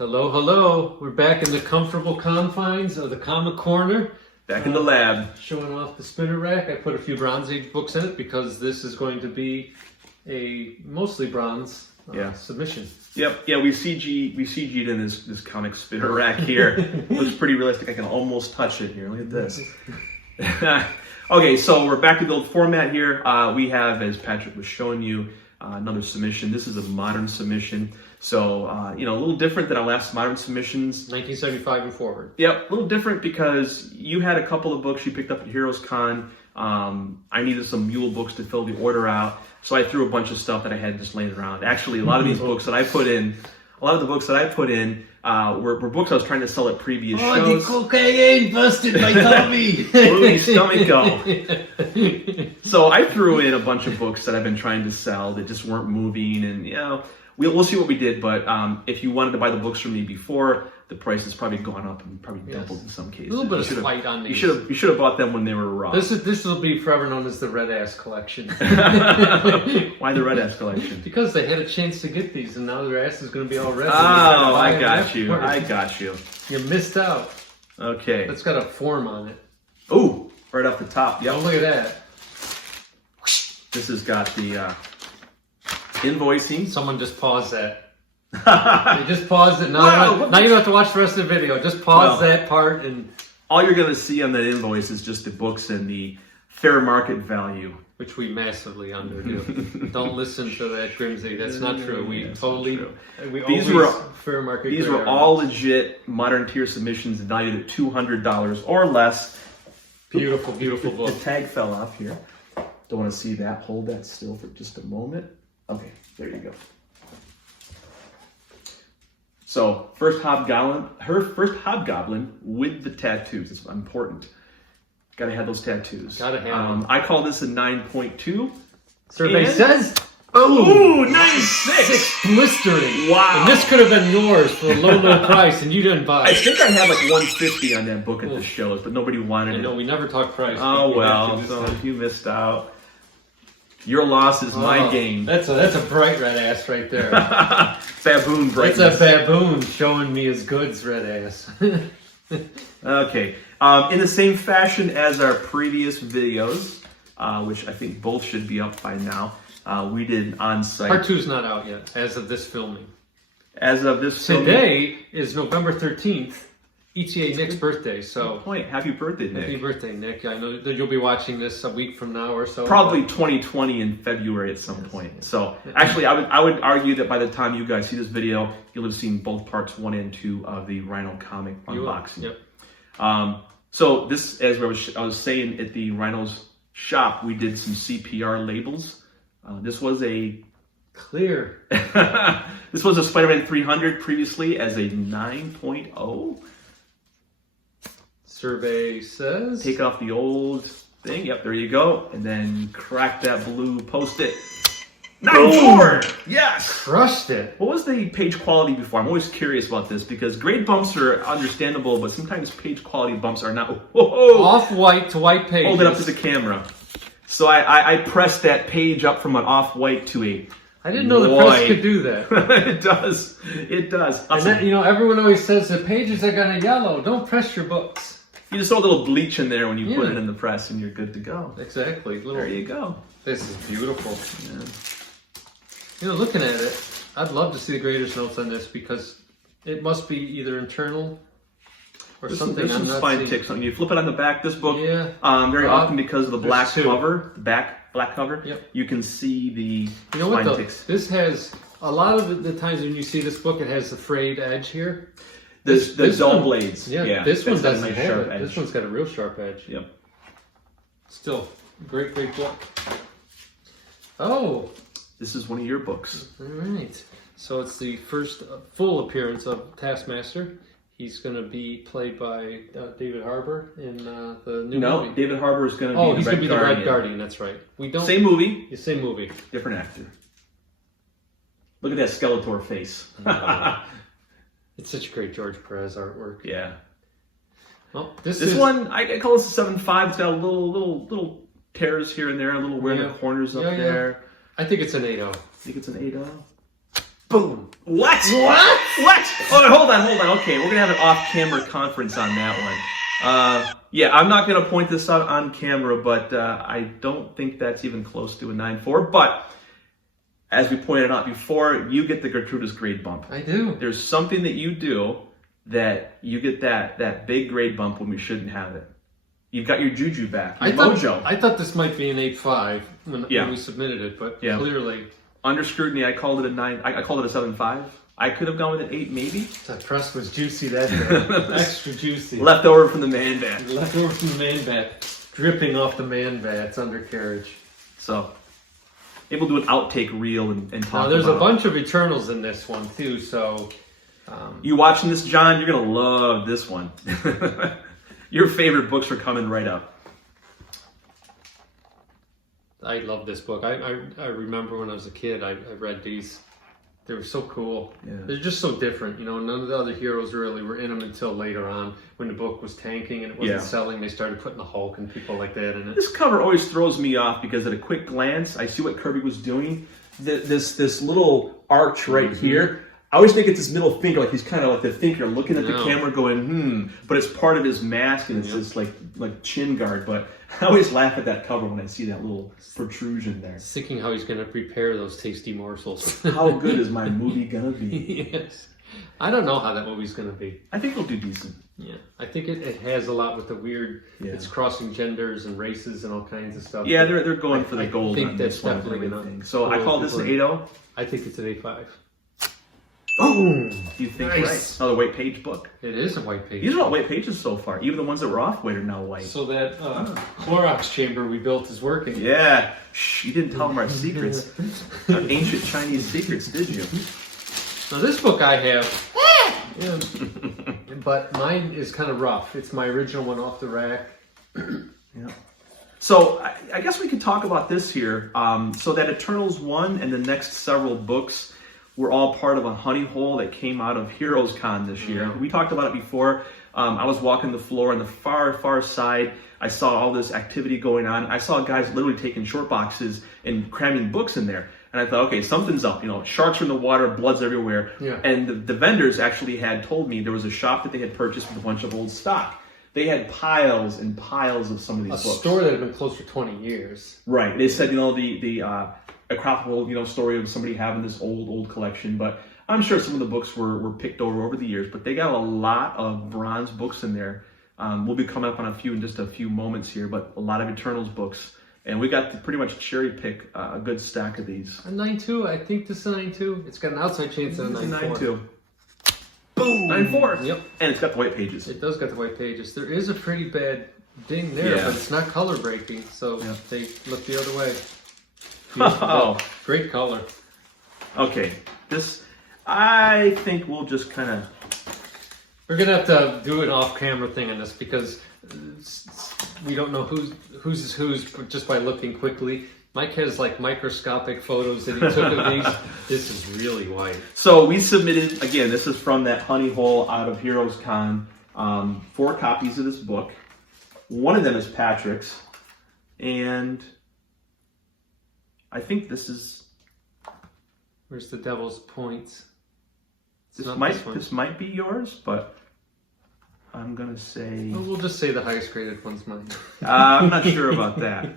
Hello, hello. We're back in the comfortable confines of the comic corner. Back in the lab. Showing off the spinner rack. I put a few Bronze Age books in it because this is going to be a mostly bronze submission. Yep. Yeah, we CG'd in this comic spinner rack here. Looks pretty realistic. I can almost touch it here. Look at this. Okay, so we're back to the old format here. We have, as Patrick was showing you, another submission. This is a modern submission. So, a little different than our last modern submissions. 1975 and forward. Yep, a little different because you had a couple of books you picked up at Heroes Con. I needed some Mueller books to fill the order out. So I threw a bunch of stuff that I had just laying around. Actually, a lot of these books that I put in, were books I was trying to sell at previous shows. The cocaine busted my tummy! Movie stomach go. So I threw in a bunch of books that I've been trying to sell that just weren't moving, and we'll see what we did. But if you wanted to buy the books from me before, the price has probably gone up and probably doubled in some cases. A little bit of fight on these. You should have bought them when they were raw. This will be forever known as the Red Ass Collection. Why the Red Ass Collection? Because they had a chance to get these, and now their ass is going to be all red. Oh, I got you. You missed out. Okay. It's got a form on it. Oh, right off the top. Yep. Oh, look at that. This has got the invoicing. Someone just paused that. You just pause it. Now you don't have to watch the rest of the video. Just pause that part, and all you're going to see on that invoice is just the books and the fair market value, which we massively underdo. Don't listen to that Grimsey. That's not true. These were all legit modern tier submissions valued at $200 or less. Beautiful, beautiful book. The tag fell off here. Don't want to see that. Hold that still for just a moment. Okay, there you go. So, her first Hobgoblin with the tattoos. It's important. Gotta have those tattoos. Gotta have them. I call this a 9.2. Survey says, ooh, 9.6. Blistering. Wow. And this could have been yours for a low price, and you didn't buy it. I think I had like 150 on that book at the shows, but nobody wanted it. No, we never talked price. Oh well, so you missed out. Your loss is my gain. That's a bright red ass right there. Baboon brightness. That's a baboon showing me his goods, red ass. Okay. In the same fashion as our previous videos, which I think both should be up by now, we did on-site. Part 2's not out yet, as of this filming. Today is November 13th. ETA Nick's birthday, so... Good point. Happy birthday, Nick. Happy birthday, Nick. I know that you'll be watching this a week from now or so. Probably 2020 in February at some point. Yes. So, actually, I would argue that by the time you guys see this video, you'll have seen both parts 1 and 2 of the Rhino comic unboxing. Yep. So, this, as I was saying, at the Rhino's shop, we did some CPR labels. This was a... Clear. This was a Spider-Man 300 previously as a 9.0. Survey says... Take off the old thing. Yep, there you go. And then crack that blue post-it. 9.4! Yes! Crushed it. What was the page quality before? I'm always curious about this because grade bumps are understandable, but sometimes page quality bumps are not. Off-white to white page. Hold it up to the camera. So I pressed that page up from an off-white to a... I didn't know the press could do that. It does. It does. And then, everyone always says the pages are going to yellow. Don't press your books. You just throw a little bleach in there when you put it in the press and you're good to go. Exactly. There you go. This is beautiful. Yeah. Looking at it, I'd love to see the grader's notes on this because it must be either internal or something. There's some spine ticks on you. Flip it on the back. This book, very often because of the black cover, the black cover, you can see the spine ticks. This has, a lot of the times when you see this book, it has the frayed edge here. The dull blades. Yeah, this one doesn't have it. This one's got a real sharp edge. Yep. Still, great book. Oh. This is one of your books. All right. So it's the first full appearance of Taskmaster. He's going to be played by David Harbour in the new movie. No, David Harbour is going to be he's going to be the Red Guardian. That's right. Same movie. Same movie. Different actor. Look at that Skeletor face. It's such a great George Perez artwork. Yeah. Well, this one, I call this a 7.5. It's got a little tears here and there, a little wear in the corners up there. I think it's an 8.0. I think it's an 8.0. Boom. What? What? Oh, hold on. Okay, we're gonna have an off-camera conference on that one. Yeah, I'm not gonna point this out on camera, but I don't think that's even close to a 9.4. But as we pointed out before, you get the gratuitous grade bump. I do. There's something that you do that you get that big grade bump when we shouldn't have it. You've got your juju back, your mojo. I thought this might be an 8.5 when we submitted it, but clearly under scrutiny, I called it a 9. I called it a 7.5. I could have gone with an 8, maybe. That press was juicy that day. Extra juicy. Left over from the man bat. Left over from the man bat, dripping off the man bat's undercarriage. So, maybe we'll do an outtake reel and talk about it. There's a bunch of Eternals in this one too, so... You watching this, John? You're going to love this one. Your favorite books are coming right up. I love this book. I remember when I was a kid, I read these. They were so cool. Yeah. They're just so different. You know, none of the other heroes really were in them until later on when the book was tanking and it wasn't selling. They started putting the Hulk and people like that in it. This cover always throws me off because at a quick glance, I see what Kirby was doing. This little arch right here. I always think it's his middle finger, like he's kind of like the thinker looking at the camera going, but it's part of his mask and it's just like chin guard. But I always laugh at that cover when I see that little protrusion there. Thinking how he's going to prepare those tasty morsels. How good is my movie going to be? Yes. I don't know how that movie's going to be. I think it'll do decent. Yeah. I think it has a lot with the weird, it's crossing genders and races and all kinds of stuff. Yeah, they're going for the gold. I think that's definitely going to. So I call this an 8.0? I think it's an 8.5. Oh, you think nice. Right? Another white page book. It is a white page. These are all white pages so far. Even the ones that were off white are now white. So that Clorox chamber we built is working. Yeah. Shh, you didn't tell them our secrets. Our ancient Chinese secrets, did you? Now this book I have, but mine is kind of rough. It's my original one off the rack. Yeah. So I guess we could talk about this here. So that Eternals 1 and the next several books were all part of a honey hole that came out of Heroes Con this year. Yeah. We talked about it before. I was walking the floor on the far side. I saw all this activity going on. I saw guys literally taking short boxes and cramming books in there. And I thought, okay, something's up. You know, sharks are in the water, blood's everywhere. Yeah. And the vendors actually had told me there was a shop that they had purchased with a bunch of old stock. They had piles and piles of some of these books. A store that had been closed for 20 years. Right. They said, the acrophable, story of somebody having this old collection, but I'm sure some of the books were picked over the years, but they got a lot of bronze books in there. We'll be coming up on a few in just a few moments here, but a lot of Eternals books. And we got to pretty much cherry pick a good stack of these. A 9.2, I think this is a 9.2. It's got an outside chance of a 9.4. 9.2. Boom! 9.4. Yep. And it's got the white pages. It does got the white pages. There is a pretty bad ding there, but it's not color breaking, so they look the other way. Oh, great color. Okay, this, I think we'll just kind of... We're going to have to do an off-camera thing on this because we don't know whose is whose just by looking quickly. Mike has like microscopic photos that he took of these. This is really white. So we submitted, again, this is from that honey hole out of Heroes Con, 4 copies of this book. One of them is Patrick's, and I think this is... Where's the Devil's Points? This might be yours, but I'm gonna say... Well, we'll just say the highest graded one's mine. I'm not sure about that.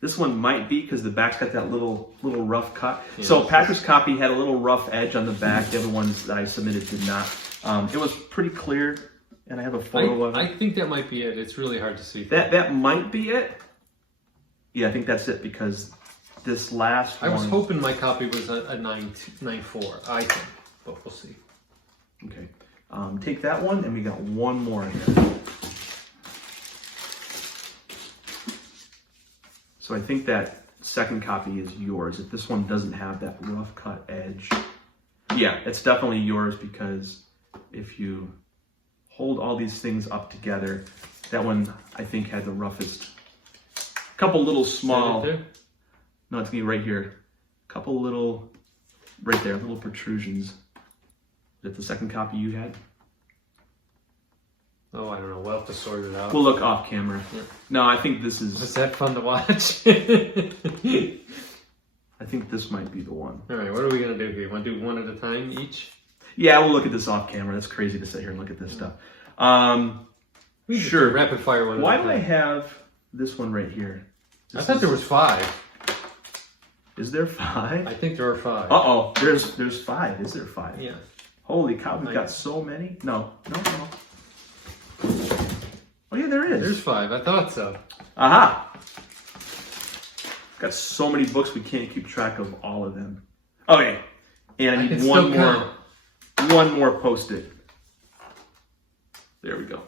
This one might be because the back's got that little rough cut. Yeah, so Patrick's copy had a little rough edge on the back. The other ones that I submitted did not. It was pretty clear, and I have a photo of it. I think that might be it. It's really hard to see. That might be it. Yeah, I think that's it because this last one... I was hoping my copy was a 9.4, I think, but we'll see. Okay. Take that one, and we got one more in here. So I think that second copy is yours. If this one doesn't have that rough cut edge, yeah, it's definitely yours because if you hold all these things up together, that one I think had the roughest. A couple little small. No, it's gonna be right here. A couple little, right there, little protrusions. Is that the second copy you had? Oh, I don't know. We'll have to sort it out. We'll look off camera. Yeah. No, I think this is... Was that fun to watch? I I think this might be the one. All right, what are we gonna do here? You want to do one at a time each? Yeah, we'll look at this off camera. That's crazy to sit here and look at this stuff. We just Sure. do rapid fire one. Why at a do I time. have this one right here? I thought there was 5. Is there 5? I think there are 5. Uh-oh, there's 5. Is there 5? Yeah. Holy cow, we've got so many. No. Oh yeah, there is. There's 5. I thought so. Aha! Got so many books we can't keep track of all of them. Okay, and I can need one still more. count. One more Post-it. There we go.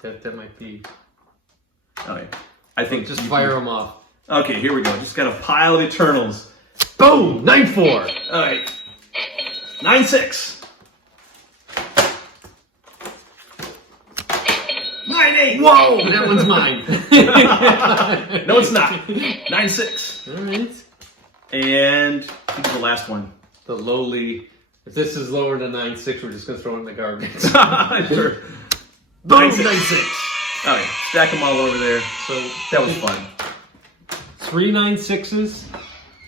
That might be. Okay, I think Just you fire can- them off. Okay, here we go. Just got a pile of Eternals. Boom! 9-4. All right, 9-6. 9-8. Whoa! That one's mine. No, it's not. 9-6. All right. And I think the last one. The lowly. If this is lower than 9-6, we're just gonna throw it in the garbage. Sure. Boom! 9-6. All right, stack them all over there. So That was fun. 3 9-6s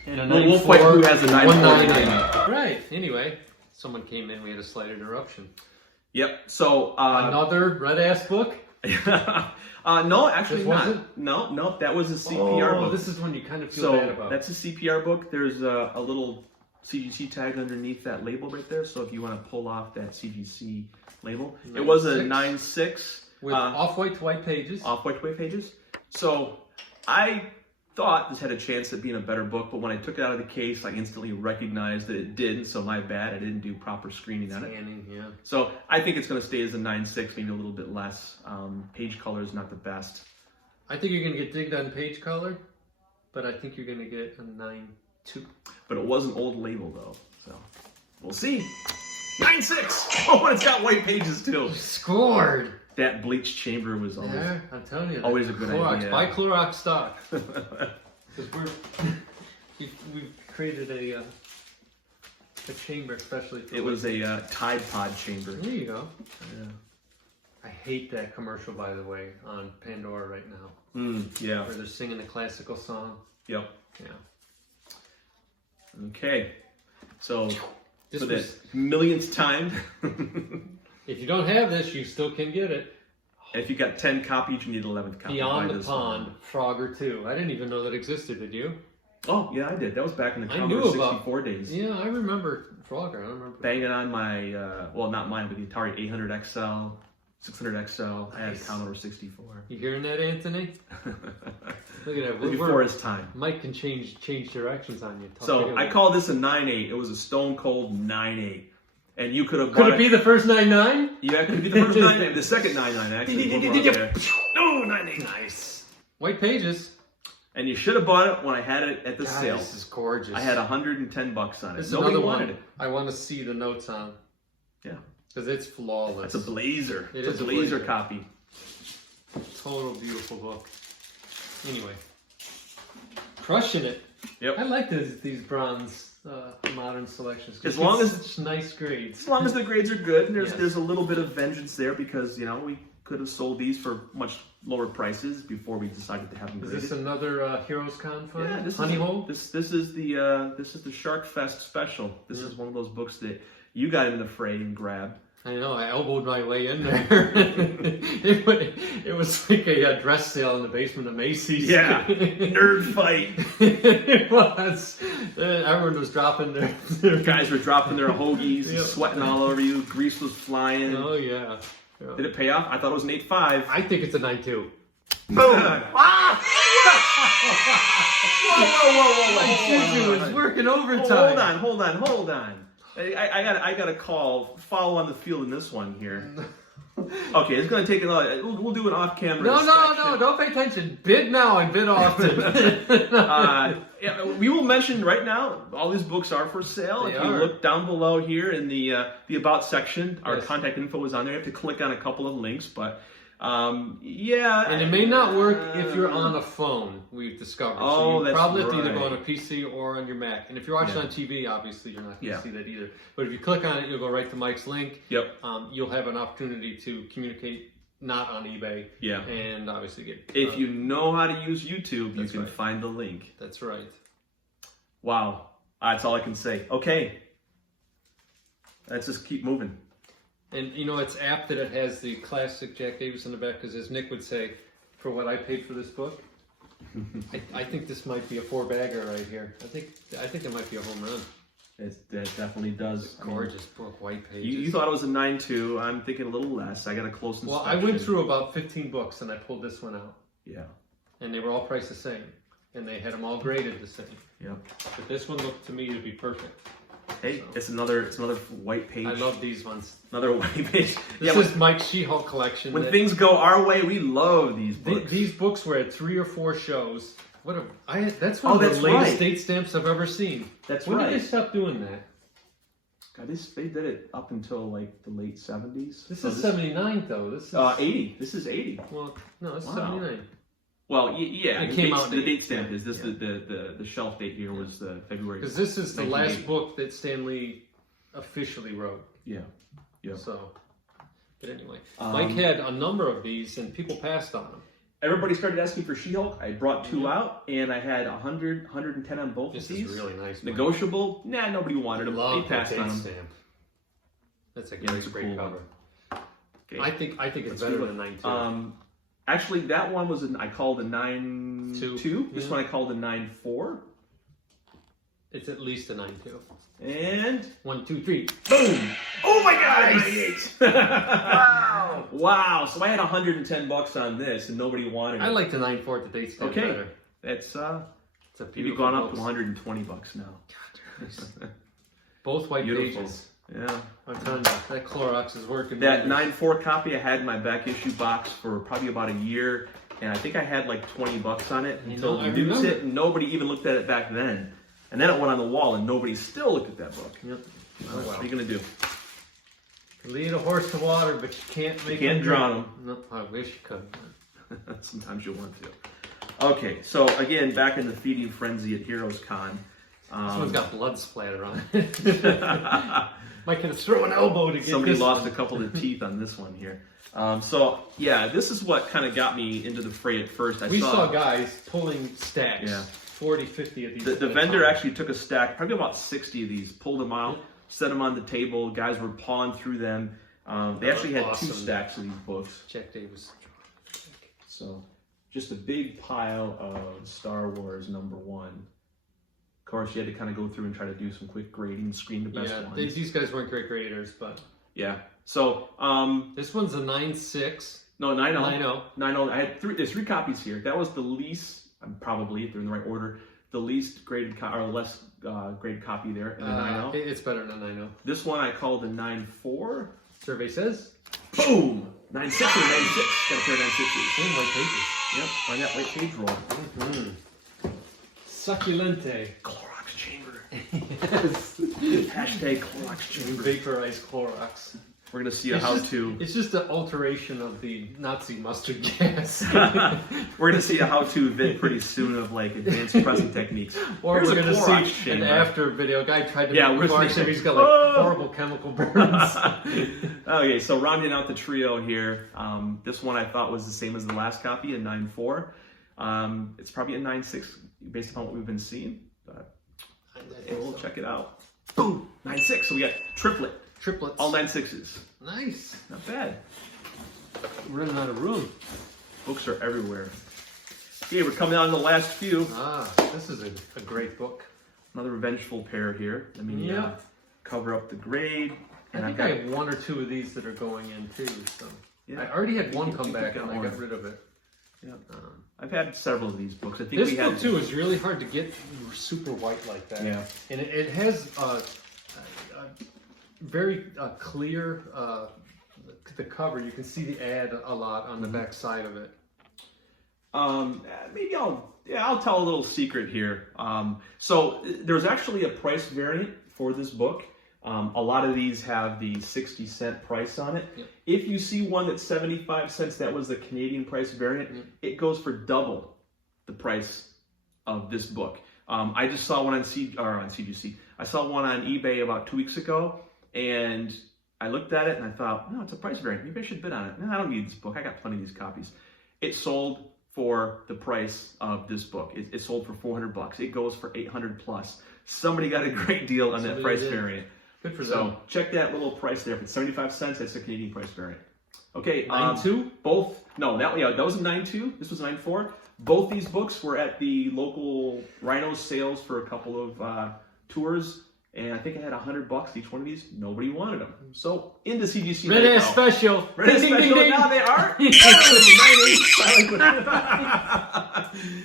and a 9-4. We'll fight who has a 9-4 1 9 tonight. Right. Anyway, someone came in. We had a slight interruption. Yep. So Another red ass book. no, actually This not. wasn't? No, that was a CPR book. This is one you kind of feel bad So about. that's a CPR book. There's a little CGC tag underneath that label right there. So if you want to pull off that CGC label, it was a 9-6 with off-white to white pages. off-white pages. So I thought this had a chance at being a better book, but when I took it out of the case, I instantly recognized that it didn't. So my bad. I didn't do proper screening on it. Scanning, yeah. So I think it's going to stay as a 9-6, maybe a little bit less. Page color is not the best. I think you're gonna get digged on page color, but I think you're gonna get a 9-2. But it was an old label though, so we'll see. 9-6. Oh, and it's got white pages too. Scored. That bleached chamber was always. Yeah, I'm telling you. Always a good Clorox. idea. Buy Clorox stock. Because we've created a chamber especially for. It was a Tide Pod chamber. There you go. Yeah. I hate that commercial, by the way, on Pandora right now, Yeah. where they're singing the classical song. Yep. Yeah. Okay. So This for the was- millionth time, If you don't have this, you still can get it. if you got 10 copies, you need 11th copy. Beyond Buy the this Pond, one. Frogger 2. I didn't even know that existed, did you? Oh yeah, I did. That was back in the I Commodore knew about- 64 days. Yeah, I remember Frogger. I don't remember. Banging on my, well, not mine, but the Atari 800 XL, 600 XL. I had a Nice. Commodore 64. You hearing that, Anthony? Look at that. Before his time. Mike can change directions on you. Talk So to I him. call this a 9-8. It was a stone cold 9-8. And you could have Could bought it be the first 9-9? Yeah, it could be the first 9-8. The second 9-9 actually. No, 9-8. Nice. White pages. And you should have bought it when I had it at the God, sale. this is gorgeous. I had $110 on it. This is Nobody another wanted one it. I want to see the notes on. Yeah. Because it's flawless. It's a blazer. It It's is a a blazer blazer. copy. Total beautiful book. Anyway. Crushing it. Yep. I like these bronze modern selections. 'Cause As long it's as- such nice grades. As long as the grades are good, and Yes. there's a little bit of vengeance there because, you know, we could have sold these for much lower prices before we decided to have them Is graded. this another Heroes Con find? Yeah, this Honey is Hole? this is the Shark Fest special. This is one of those books that you got in the fray and grabbed. I know, I elbowed my way in there. it was like a dress sale in the basement of Macy's. Yeah, nerd fight. It was. Everyone was dropping their Guys were dropping their hoagies, Yep. sweating all over you. Grease was flying. Oh, yeah. Yeah. Did it pay off? I thought it was an 8.5. I think it's a 9-2. Boom! Ah! Whoa! My juju is working overtime. Hold on. I got a call. Follow on the field in this one here. Okay, it's gonna take another. We'll do an off-camera. No, don't pay attention. Bid now and bid often. Yeah, we will mention right now. All these books are for sale. They If you are. look down below here in the about section, our Yes. contact info is on there. You have to click on a couple of links, but yeah. And it may not work if you're on a phone, we've discovered. Oh, So you that's probably have to either go right. on a PC or on your Mac. And if you're watching Yeah. on TV, obviously you're not going to Yeah. see that either. But if you click on it, you'll go right to Mike's link. Yep. You'll have an opportunity to communicate not on eBay. Yeah. And obviously get... If you know how to use YouTube, you That's can right. find the link. That's right. Wow. That's all I can say. Okay. Let's just keep moving. And you know, it's apt that it has the classic Jack Davis in the back, because as Nick would say, for what I paid for this book, I think this might be a 4-bagger right here. I think it might be a home run. That definitely does. Gorgeous book, white pages. You thought it was a 9.2. I'm thinking a little less. I got a close inspection. Well, I went through about 15 books and I pulled this one out. Yeah. And they were all priced the same. And they had them all graded the same. Yep. But this one looked to me to be perfect. Hey, So. it's another white page. I love these ones. Another white page. This is Mike's She-Hulk collection. When things go our way, we love these books. These books were at 3 or 4 shows. That's one of the latest date stamps I've ever seen. That's when right. When did they stop doing that? God, they did it up until like the late 70s. This is 79 though. This is 80. This is 80. Well, no, it's 79. Well, yeah, it came out. The date stamp is this. The shelf date here was the February. Because this is the last book that Stan Lee officially wrote. Yeah. Yeah. So, but anyway, Mike had a number of these, and people passed on them. Everybody started asking for She-Hulk. I brought 2 out, and I had 100, 110 on both This of these. is really nice. Negotiable? Nah, nobody wanted them. They passed on them. Stamp. That's a That's great cool cover. Okay. I think it's better than 9.2. Actually, that one was I called a 9.2. This one I called a 9.4. It's at least a 9.2. And 1, 2, 3. boom! Oh my God! Nice. Wow! Wow! So I had 110 bucks on this, and nobody wanted it. I like the 9.4 at the date stamp better. That's it's a maybe gone up to 120 bucks now. Both white Beautiful. pages. Yeah. I'm telling you, that Clorox is working. That 9.4 copy I had in my back issue box for probably about a year, and I think I had like 20 bucks on it until the news hit, and nobody even looked at it back then. And then it went on the wall, and nobody still looked at that book. Yep. Oh, wow. What are you gonna do? Lead a horse to water, but you can't make him drown him. No, I wish you could. Sometimes you want to. Okay, so again, back in the feeding frenzy at Heroes Con. This one's got blood splatter on it. Might have to throw an elbow to get Somebody this lost one. a couple of teeth on this one here. So yeah, this is what kind of got me into the fray at first. We saw guys pulling stacks, 40, 50 of these. The vendor actually took a stack, probably about 60 of these, pulled them out, set them on the table. Guys were pawing through them. They actually had awesome. 2 stacks of these books. Jack Davis. So just a big pile of Star Wars #1. Of course, you had to kind of go through and try to do some quick grading, screen the best ones. These guys weren't great graders, but yeah. So this one's a 9.6. No, 9.0. 9.0. 9.0. I had there's 3 copies here. That was the least. Probably if they're in the right order. The least graded or less graded copy there in the 9.0. It's better than 9.0. This one I called a 9.4. Survey says. Boom! 9.6 and 9.6. Got a pair of 9.6s. And white pages. Yep, on that white page roll. Succulente. Clorox chamber. Yes. Hashtag Clorox chamber. Vaporized Clorox. We're gonna see a how-to. It's just an alteration of the Nazi mustard gas. We're gonna see a how-to vid pretty soon of like advanced pressing techniques. Or Here's we're gonna Clorox see chamber. an after video. Guy tried to make with Clorox me. and he's got like horrible chemical burns. Okay, so rounding out the trio here, this one I thought was the same as the last copy, a 9.4. It's probably a 9.6 based upon what we've been seeing, but we'll check it out. Boom, 9.6. So we got triplets. All 9.6s. Nice. Not bad. We're running out of room. Books are everywhere. Okay, we're coming on to the last few. This is a great book. Another revengeful pair here. Let me cover up the grade. And I think I have 1 or 2 of these that are going in too. So I already had one come back and I got rid of it. Yeah. I've had several of these books. I think this we had book too is really hard to get super white like that. Yeah. And it has very clear the cover. You can see the ad a lot on the back side of it. Maybe I'll tell a little secret here. So there's actually a price variant for this book. A lot of these have the 60-cent price on it. Yep. If you see one that's 75 cents, that was the Canadian price variant, it goes for double the price of this book. I just saw one on CGC. I saw one on eBay about 2 weeks ago, and I looked at it and I thought, no, it's a price variant. Maybe I should bid on it. No, I don't need this book. I got plenty of these copies. It sold for the price of this book. It sold for $400. It goes for $800 plus. Somebody got a great deal on that price variant. Good for them. So check that little price there. If it's 75 cents, that's a Canadian price variant. Okay, 9.2? Both. No, that was a 9.2. This was a 9.4. Both these books were at the local Rhino sales for a couple of tours, and I think I had $100 each one of these. Nobody wanted them, so into CGC. Red ass special. Red ass special. Ding. Now they are.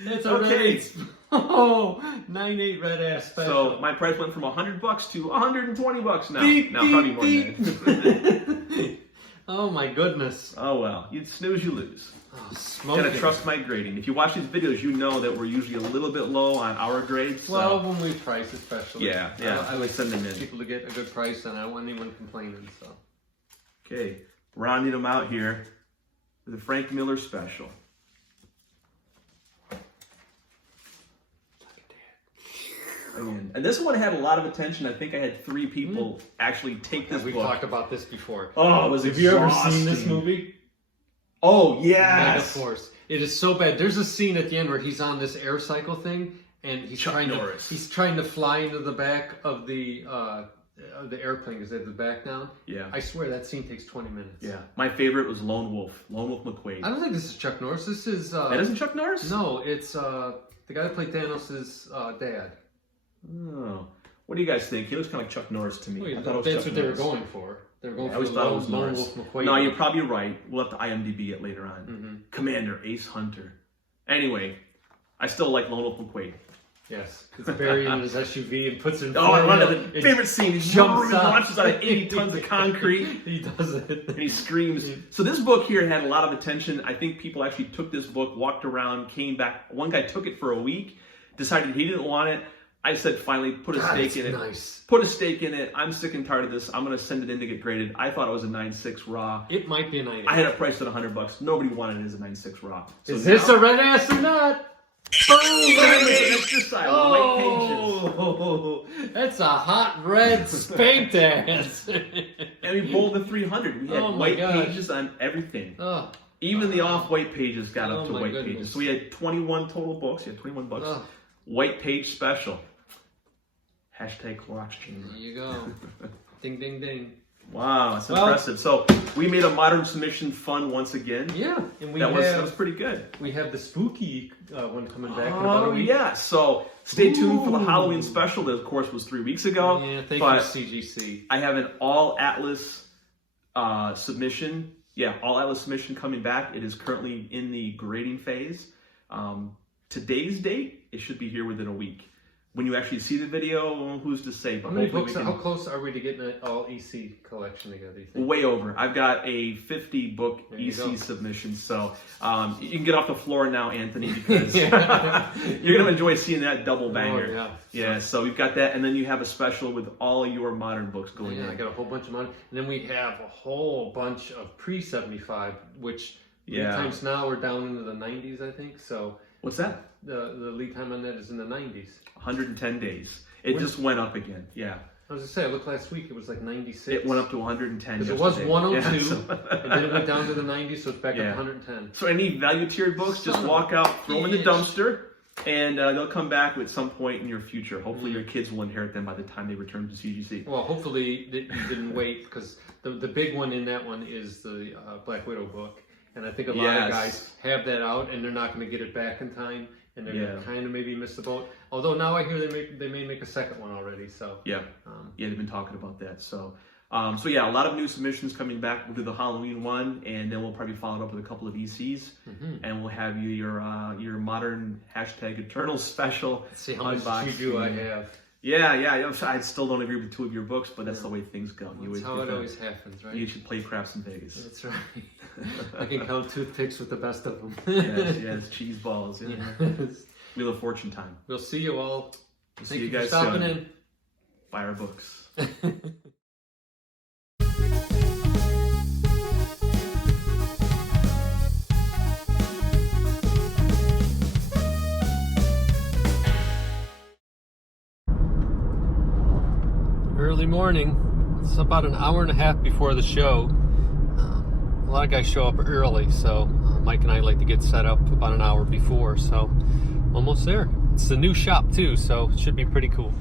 That's a okay. red. Oh, 9.8 red ass special. So my price went from $100 to $120 now. Beep, Now probably more than that. Oh my goodness. Oh well, you snooze, you lose. Oh, smoking. Gotta trust my grading. If you watch these videos, you know that we're usually a little bit low on our grades. So. Well, when we price especially. Yeah. I would send them in. people to get a good price, and I don't want anyone complaining. So. Okay, rounding them out here with the Frank Mueller special. Again. And this one had a lot of attention. I think I had 3 people actually take this We book. talked about this before. Oh, it was Have you ever seen this movie? Oh, yes. Megaforce. It is so bad. There's a scene at the end where he's on this air cycle thing, and he's trying to fly into the back of the airplane because they have the back down. Yeah. I swear that scene takes 20 minutes. Yeah. My favorite was Lone Wolf McQuade. I don't think this is Chuck Norris. This is... that isn't Chuck Norris? No, it's the guy that played Thanos' dad. Oh. What do you guys think? He looks kind of like Chuck Norris to me. I thought it was that's Chuck what they were Norris. going for. They were going I for always thought it was Lone Norris. Wolf McQuade. No, you're probably right. We'll have to IMDb it later on. Mm-hmm. Commander Ace Hunter. Anyway, I still like Lone Wolf McQuade. Yes, it's buried in his SUV and puts it in Oh, I front love of it. Favorite scene. He jumps out. launches out of 80 tons of concrete. He does it. And he screams. So this book here had a lot of attention. I think people actually took this book, walked around, came back. One guy took it for a week, decided he didn't want it. I said, finally, put a stake in it. Nice. Put a stake in it. I'm sick and tired of this. I'm going to send it in to get graded. I thought it was a 9.6 raw. It might be a 9.8. I had it priced at $100. Nobody wanted it as a 9.6 raw. So is this a red ass or not? Boom! It's this side, white pages. Oh, that's a hot red spanked ass. And we bowled the 300. We had white pages on everything. Oh. Even the off-white pages got up to white goodness. pages. So we had 21 total books. You had 21 books. White page special. Hashtag Clorox chamber. There you go. Ding, ding, ding. Wow, that's impressive. So we made a modern submission fun once again. Yeah, and that was pretty good. We have the spooky one coming back in about a week. Yeah, so stay tuned for the Halloween special that, of course, was 3 weeks ago. Yeah, thank you, CGC. I have an all Atlas submission. Yeah, all Atlas submission coming back. It is currently in the grading phase. Today's date, it should be here within a week. When you actually see the video, who's to say? But how many books? How close are we to getting an all EC collection together? You think? Way over. I've got a 50-book EC submission, so you can get off the floor now, Anthony, because you're going to enjoy seeing that double banger. Oh, yeah. So we've got that, and then you have a special with all your modern books going in. I got a whole bunch of modern, and then we have a whole bunch of pre-75, which lead times now we're down into the 90s, I think. So what's that? The lead time on that is in the 90s. 110 days. It just went up again. Yeah. I was going to say, I looked last week, it was like 96. It went up to 110. Because it was 102, and then it went down to the 90s, so it's back up to 110. So any value tiered books, just walk out, throw them in the dumpster, and they'll come back at some point in your future. Hopefully your kids will inherit them by the time they return to CGC. Well, hopefully you didn't wait, because the big one in that one is the Black Widow book. And I think a lot of guys have that out, and they're not going to get it back in time. And they're going to kind of maybe miss the boat. Although now I hear they may make a second one already. So they've been talking about that. So a lot of new submissions coming back. We'll do the Halloween one, and then we'll probably follow it up with a couple of ECs, and we'll have you your modern hashtag Eternal special. Let's see how much preview I have. Yeah. I still don't agree with 2 of your books, but that's the way things go. That's how it always happens, right? You should play craps in Vegas. That's right. I can count toothpicks with the best of them. yes, cheese balls. Yeah. Wheel of Fortune time. We'll see you all. See you guys for stopping soon. in. Buy our books. Early morning. It's about an hour and a half before the show. A lot of guys show up early, so Mike and I like to get set up about an hour before, so almost there. It's a new shop too, so it should be pretty cool.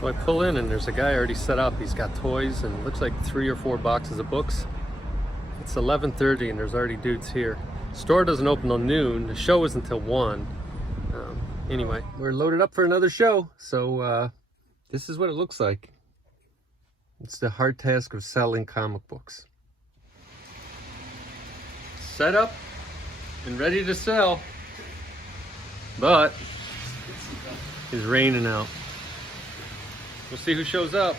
So I pull in and there's a guy already set up. He's got toys and it looks like 3 or 4 boxes of books. It's 11:30 and there's already dudes here. Store doesn't open till noon. The show isn't until 1. Anyway, we're loaded up for another show. So this is what it looks like. It's the hard task of selling comic books. Set up and ready to sell. But it's raining out. We'll see who shows up.